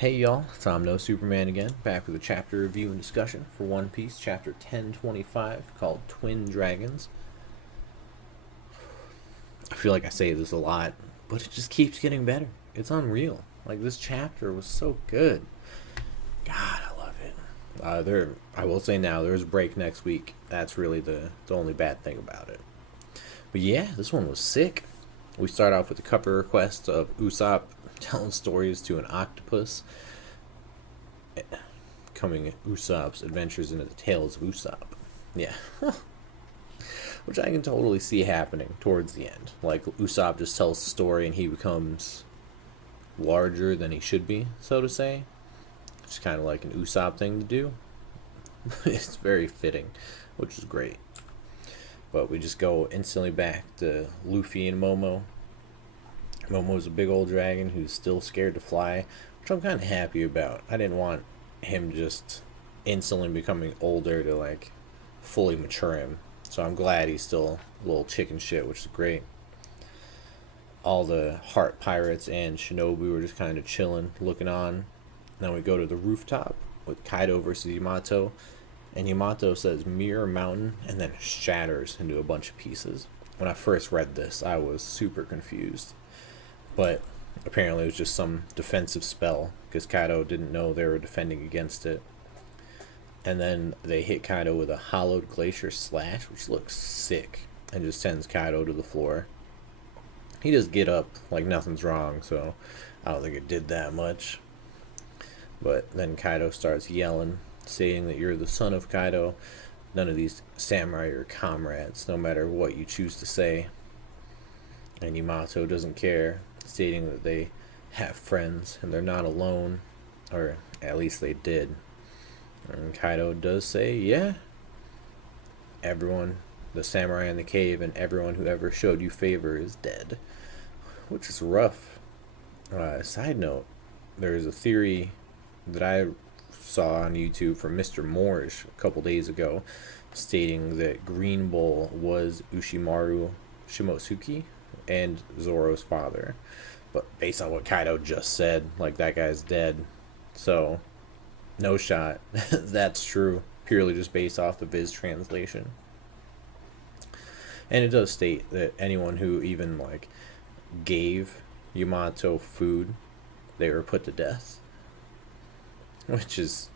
Hey y'all, it's No Superman again, back with a chapter review and discussion for One Piece, chapter 1025, called Twin Dragons. I feel like I say this a lot, but it just keeps getting better. It's unreal. Like, this chapter was so good. God, I love it. I will say now, there's a break next week. That's really the only bad thing about it. But yeah, this one was sick. We start off with the cover request of Usopp telling stories to an octopus, coming Usopp's adventures into the tales of Usopp. Yeah. Which I can totally see happening towards the end. Like, Usopp just tells the story and he becomes larger than he should be, so to say. It's kind of like an Usopp thing to do. It's very fitting, which is great. But we just go instantly back to Luffy and Momo. Momo's a big old dragon who's still scared to fly, which I'm kind of happy about. I didn't want him just instantly becoming older to, like, fully mature him. So I'm glad he's still a little chicken shit, which is great. All the Heart Pirates and Shinobi were just kind of chilling, looking on. Now we go to the rooftop with Kaido versus Yamato. And Yamato says Mirror Mountain and then shatters into a bunch of pieces. When I first read this, I was super confused. But apparently it was just some defensive spell because Kaido didn't know they were defending against it. And then they hit Kaido with a hollowed glacier slash, which looks sick, and just sends Kaido to the floor. He does get up like nothing's wrong, so I don't think it did that much. But then Kaido starts yelling, saying that you're the son of Kaido. None of these samurai are comrades, no matter what you choose to say. And Yamato doesn't care, stating that they have friends and they're not alone, or at least they did. And Kaido does say, yeah, everyone, the samurai in the cave and everyone who ever showed you favor is dead, which is rough. Side note, there's a theory that I saw on YouTube from Mr. Moorish a couple days ago stating that Green Bull was Ushimaru Shimotsuki and Zoro's father. But based on what Kaido just said, like, that guy's dead. So, no shot. That's true. Purely just based off the Viz translation. And it does state that anyone who even, like, gave Yamato food, they were put to death. Which is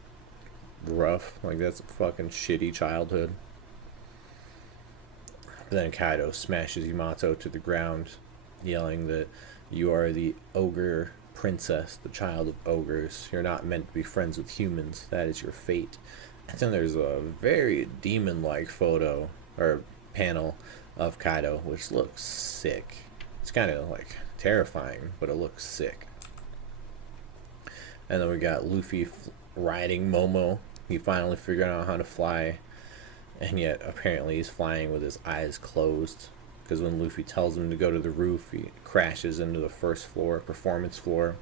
rough. Like, that's a fucking shitty childhood. But then Kaido smashes Yamato to the ground, yelling that you are the ogre princess, the child of ogres. You're not meant to be friends with humans. That is your fate. And then there's a very demon-like photo or panel of Kaido, which looks sick. It's kind of like terrifying, but it looks sick. And then we got Luffy riding Momo. He finally figured out how to fly, and yet apparently he's flying with his eyes closed. Because when Luffy tells him to go to the roof, he crashes into the first floor, performance floor,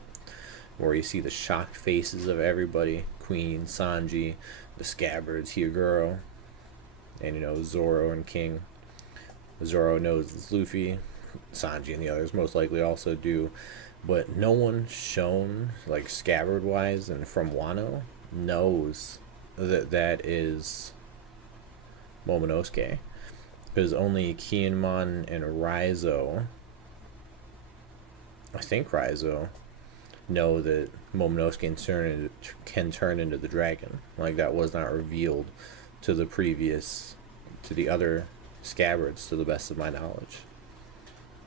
where you see the shocked faces of everybody. Queen, Sanji, the Scabbards, Hyogoro, and, Zoro and King. Zoro knows it's Luffy. Sanji and the others most likely also do. But no one shown, like, Scabbard-wise and from Wano, knows that is Momonosuke. Because only Kinemon and Raizo, I think Raizo, know that Momonosuke can turn into the dragon. Like, that was not revealed to the other Scabbards, to the best of my knowledge.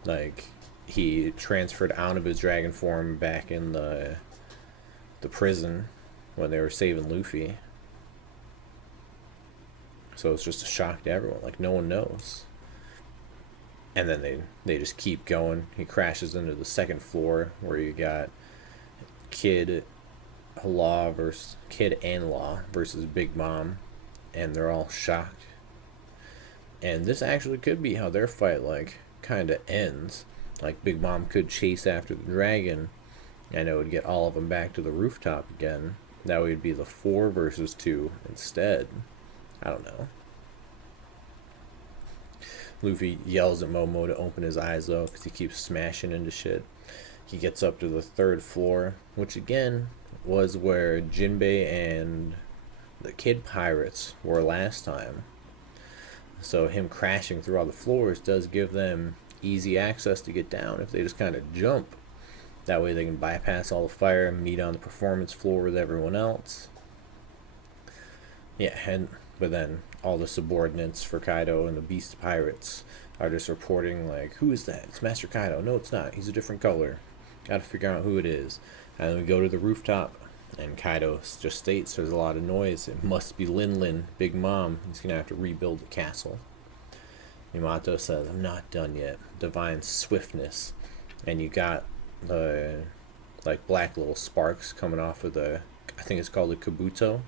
Like, he transferred out of his dragon form back in the prison when they were saving Luffy. So it's just a shock to everyone. Like, no one knows. And then they just keep going. He crashes into the second floor where you got Kid and Law versus Big Mom, and they're all shocked. And this actually could be how their fight, like, kind of ends. Like, Big Mom could chase after the dragon, and it would get all of them back to the rooftop again. That would be the 4 versus 2 instead. I don't know. Luffy yells at Momo to open his eyes, though, because he keeps smashing into shit. He gets up to the 3rd floor, which, again, was where Jinbei and the Kid Pirates were last time. So him crashing through all the floors does give them easy access to get down if they just kind of jump. That way they can bypass all the fire and meet on the performance floor with everyone else. Yeah, but then all the subordinates for Kaido and the Beast Pirates are just reporting like, who is that? It's Master Kaido. No, it's not. He's a different color. Gotta figure out who it is. And then we go to the rooftop, and Kaido just states there's a lot of noise. It must be Lin Lin, Big Mom. He's gonna have to rebuild the castle. Yamato says, I'm not done yet. Divine swiftness. And you got the like black little sparks coming off of the, I think it's called the Kabuto.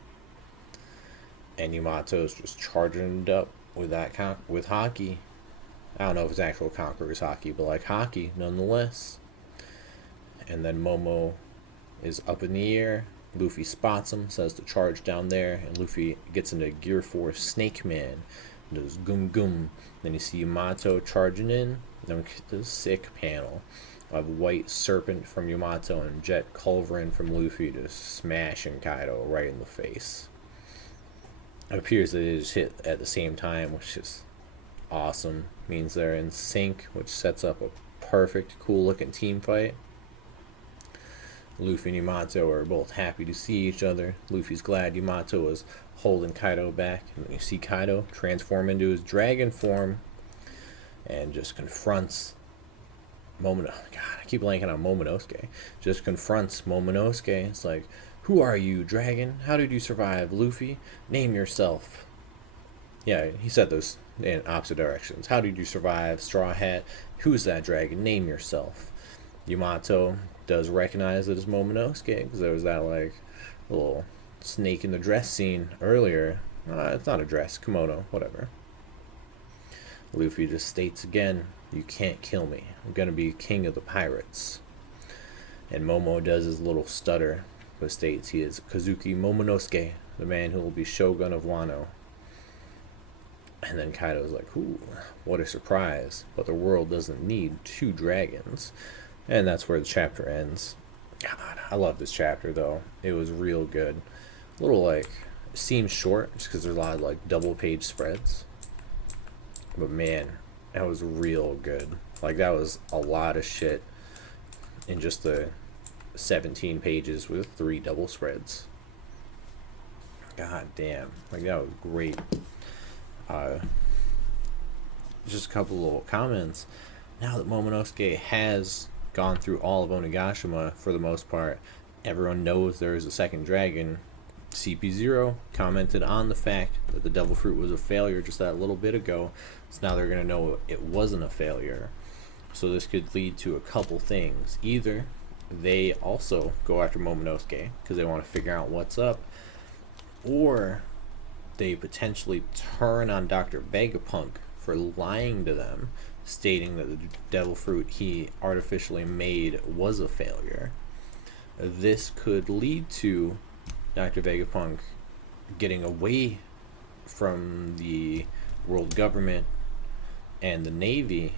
And Yamato's just charging it up with that with Haki. I don't know if it's actual Conqueror's Haki, but like Haki nonetheless. And then Momo is up in the air. Luffy spots him, says to charge down there, and Luffy gets into Gear 4 Snake Man. Does Gum Gum. Then you see Yamato charging in. Then this sick panel of White Serpent from Yamato and Jet Culverin from Luffy just smashing Kaido right in the face. It appears that they just hit at the same time, which is awesome. Means they're in sync, which sets up a perfect, cool looking team fight. Luffy and Yamato are both happy to see each other. Luffy's glad Yamato is holding Kaido back. And then you see Kaido transform into his dragon form and just confronts God, I keep blanking on Momonosuke. Just confronts Momonosuke. It's like, who are you, dragon? How did you survive, Luffy? Name yourself. Yeah, he said those in opposite directions. How did you survive, Straw Hat? Who's that dragon? Name yourself. Yamato does recognize it as Momonosuke because there was that like little snake in the dress scene earlier. It's not a dress, kimono, whatever. Luffy just states again, you can't kill me. I'm gonna be king of the pirates. And Momo does his little stutter, but states he is Kazuki Momonosuke, the man who will be shogun of Wano. And then Kaido's like, ooh, what a surprise. But the world doesn't need two dragons. And that's where the chapter ends. God, I love this chapter, though. It was real good. A little, like, it seems short, just because there's a lot of, like, double-page spreads. But, man, that was real good. Like, that was a lot of shit in just the 17 pages with 3 double spreads. God damn. Like, that was great. Just a couple little comments. Now that Momonosuke has gone through all of Onigashima for the most part, everyone knows there is a second dragon. CP0 commented on the fact that the devil fruit was a failure just that little bit ago, so now they're going to know it wasn't a failure. So this could lead to a couple things. Either they also go after Momonosuke because they want to figure out what's up, or they potentially turn on Dr. Vegapunk for lying to them, stating that the devil fruit he artificially made was a failure. This could lead to Dr. Vegapunk getting away from the world government and the Navy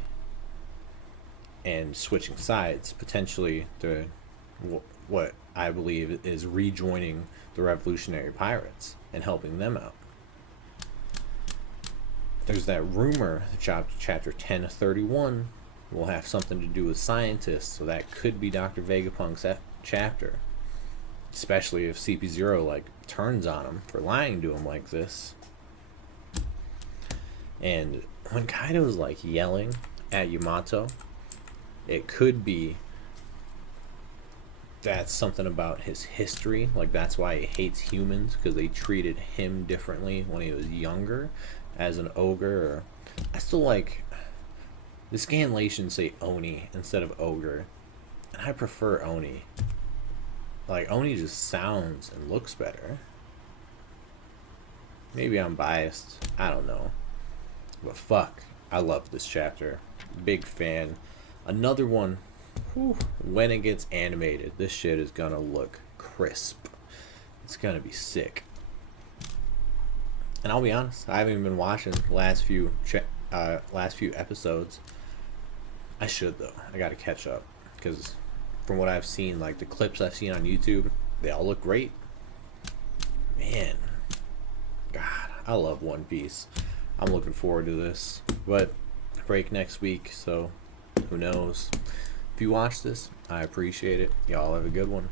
and switching sides, potentially to what I believe is rejoining the Revolutionary Pirates and helping them out. There's that rumor that chapter 1031 will have something to do with scientists, so that could be Dr. Vegapunk's chapter. Especially if CP0 like turns on him for lying to him like this. And when Kaido's like yelling at Yamato, it could be that's something about his history. Like that's why he hates humans, because they treated him differently when he was younger as an ogre. Or I still like the scanlations say Oni instead of ogre, and I prefer Oni. Like Oni just sounds and looks better. Maybe I'm biased, I don't know, but fuck, I love this chapter. Big fan. Another one, when it gets animated, this shit is gonna look crisp. It's gonna be sick. And I'll be honest, I haven't even been watching the last few episodes. I should though. I gotta catch up, because from what I've seen, like the clips I've seen on YouTube, they all look great. Man, God, I love One Piece. I'm looking forward to this. But break next week, so who knows? If you watch this, I appreciate it. Y'all have a good one.